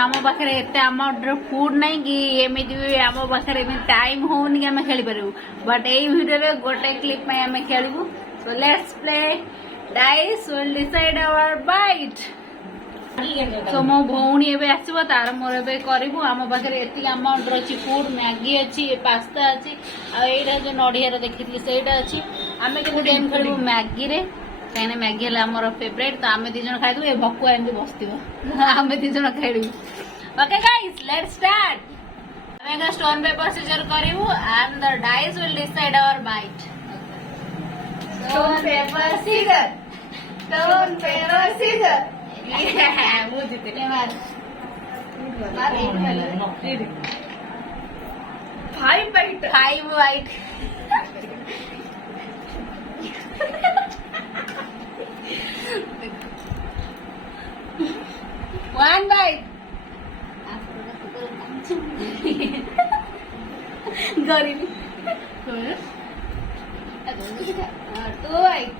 आम पाखे एत अमाउंट फुड नहीं कि एमती आम पाखे टाइम होनी कि आम खेली पारू बट यही भिडियो गोटे क्लिप में आम खेलू so let's play dice will decide our bite so मो भौणी एबे आसीबो तार मोर एबे करिवु आम पाखे एति अमाउंट अछि फूड मैगी अछि पास्ता अछि आ एटा जो नडिया देखिथि सेटा अछि आमे के गेम खेलबु मैगी रे कहने मैगी है आम फेवरेट तो आम दी जन खाइदु ए भकुआ एमती बसथिबो आम दी जन खाइदु ओके गाइस लेट्स स्टार्ट आमे स्टोन पेपर सीजर करिवु and the dice will decide our bite stone paper scissor मु जीते मार 5 बाइट 1 bite. Garibi. 2 bite.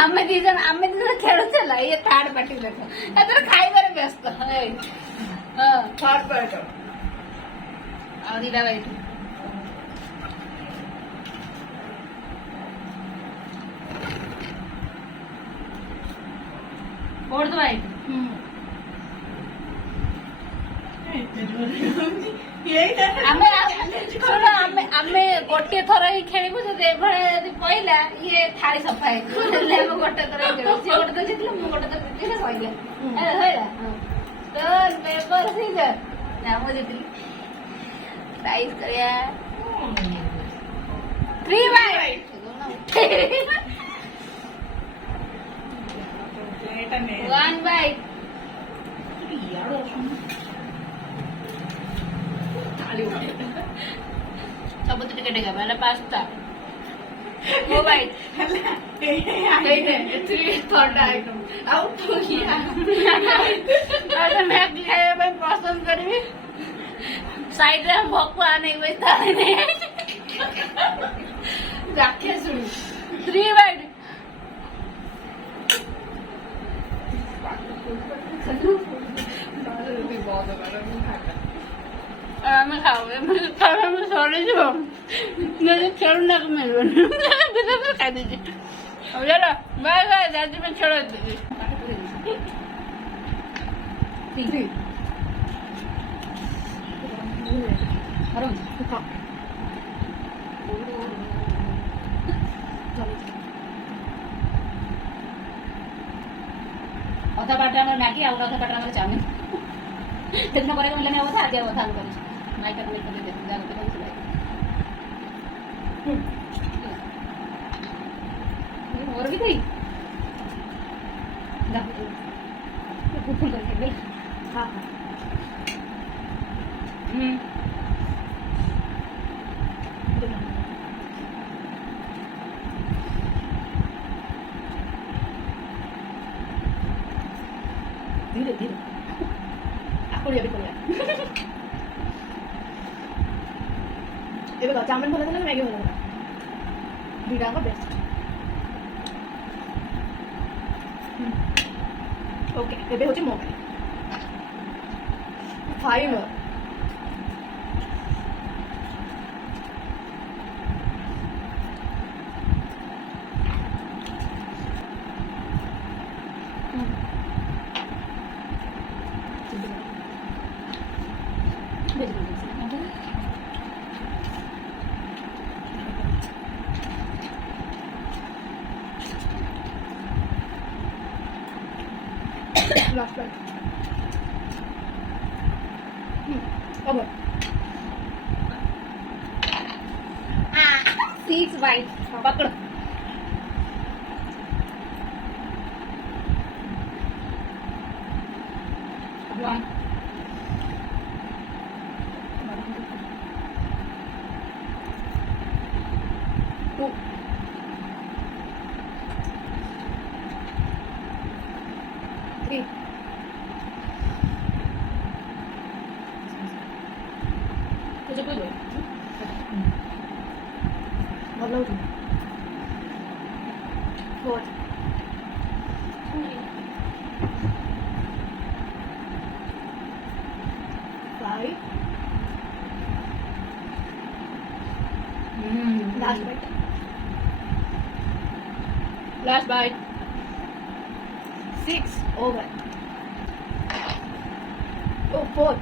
आमे दीजन खेलु चला ये थर्ड पार्टी देखो एतर खाइबारे व्यस्त हां थर्ड पार्टी आ दीदा बाइट फोर्थ बाइट आमे गोटे थर ही खेलू जदि पहला ये थाली सफा गोटे थर गोटे तो जीतल मु गोटे तो जीतली सैला स्टोन पेपर सीजर ना मु जीतली डाइस करिया 3 बाइट 1 बाइट सब तो टिके टिके पहले pasta 2 bite 3 third item out हो गया अरे मैं खाए मैं पसंद करबी साइड रे भक्का नहीं बैठा नहीं जाके सुन 3 बाइट मैं खाऊंगा मैं सॉरी जो मुझे छोड़ ना मिलो खा दीजिए अब चलो बाय बाय दादी में छोड़ दीजिए अधा बाटा में मैगी और अधा बाटा में चाउमीन देखना पड़ेगा मिलने होता है आगे होता है माइक में कर दे जाने के बाद और भी कोई दा फुल करके मिल हां धीरे धीरे आपको ये भी कोई ये बताओ चाउमीन भला ना मैगी भला दुईटा का बेस्ट ओके एबे होची मो 5 last one over 6 bite पकड़ 1 2 3 तुझे कोई लो ଭଲ ହଉଛି 4 Last bite. 6 over. Oh, 4.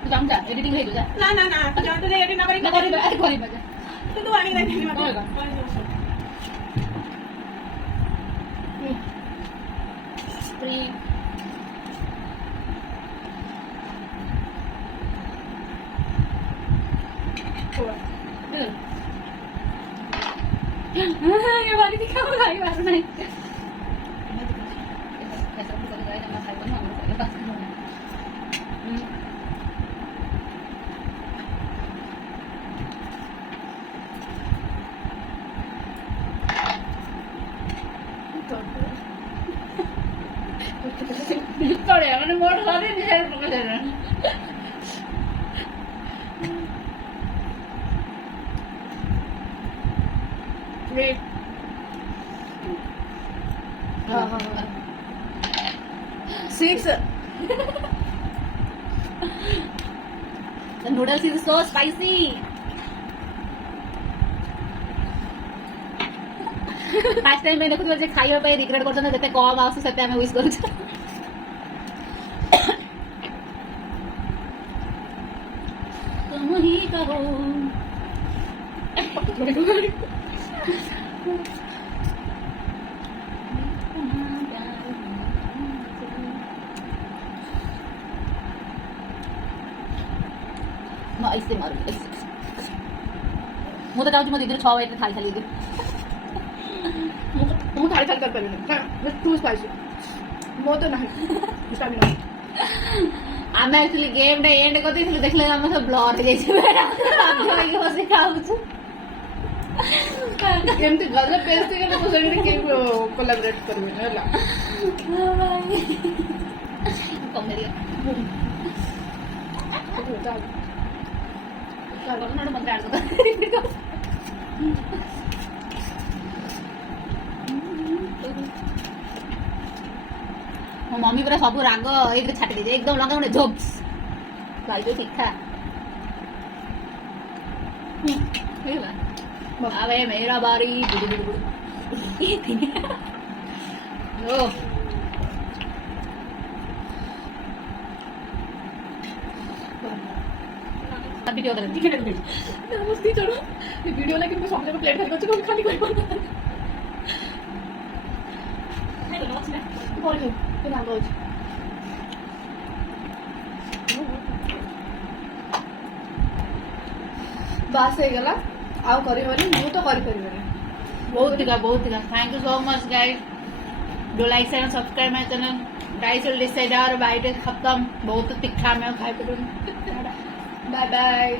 तुझा एडिटिंग है तुझा ना ना ना तुझ्या तुझे एडिट ना करी ना करी अरे करी मजा तू आणि नाही होय का? 3 ये वाली दिखाओ भाई बार नहीं पड़े मैंने मोड़ सारे नहीं पकड़ देना Great. Six. The noodles is so spicy. Last time मैंने कुछ वजह खाई पे रिग्रेट करते ना देते कॉम आउस सत्य में विश करूँ तुम ही कहो मैं ऐसे मारूँ ମୁଁ ତ ଚାହୁଁଛି ମୋ ଦିଦିର 6 ବାଇଟରେ ଖାଇ ସାରିଲି ମୁଁ ଖାଇ ଖାଇ କରିପାରିବିନି ଟୁ ସ୍ପାଇସି ମୋ ତ ନାହିଁ ଭିଟାମିନ୍ ନାହିଁ ଆମେ ଆକ୍ଚୁଆଲି ଗେମ୍ଟା ଏଣ୍ଡ କରିଦେଇଥିଲୁ ଦେଖିଲେ ଆମେ ସବୁ ବ୍ଲର୍ ହେଇଯାଇଛି ବସି ଖାଉଛୁ ଏମିତି ଗଲେ ପେଷ୍ଟ ହେଇଗଲେ ମୁଁ ସେଇଠି କେହି କୋଲାବରେଟ୍ କରିବିନି ହେଲା କମେଡି ମତେ ଆଡ ମୋ ମମି ପୁରା ସବୁ ରାଗ ଏଇଥିରେ ଛାଟି ଦେଇଛି ଏକଦମ ଲଙ୍କା ଗୋଟେ ଝୋପ୍ସ ଖାଇବେ ଠିକ ଠା ହେଇଗଲା अबे मेरा बारी ओ वीडियो कर मस्ती चलो वीडियो लेकिन मैं समझे प्लेट खाली करछी कोन खाली कोई नहीं लॉस में बोल के ना बोल बास हे गला आउ करिवनी मु तो करि परिबनी बहुत thank you so much guys do like share and subscribe my channel dice will decide our bite खत्म बहुत तिखा में खाई पे बाय बाय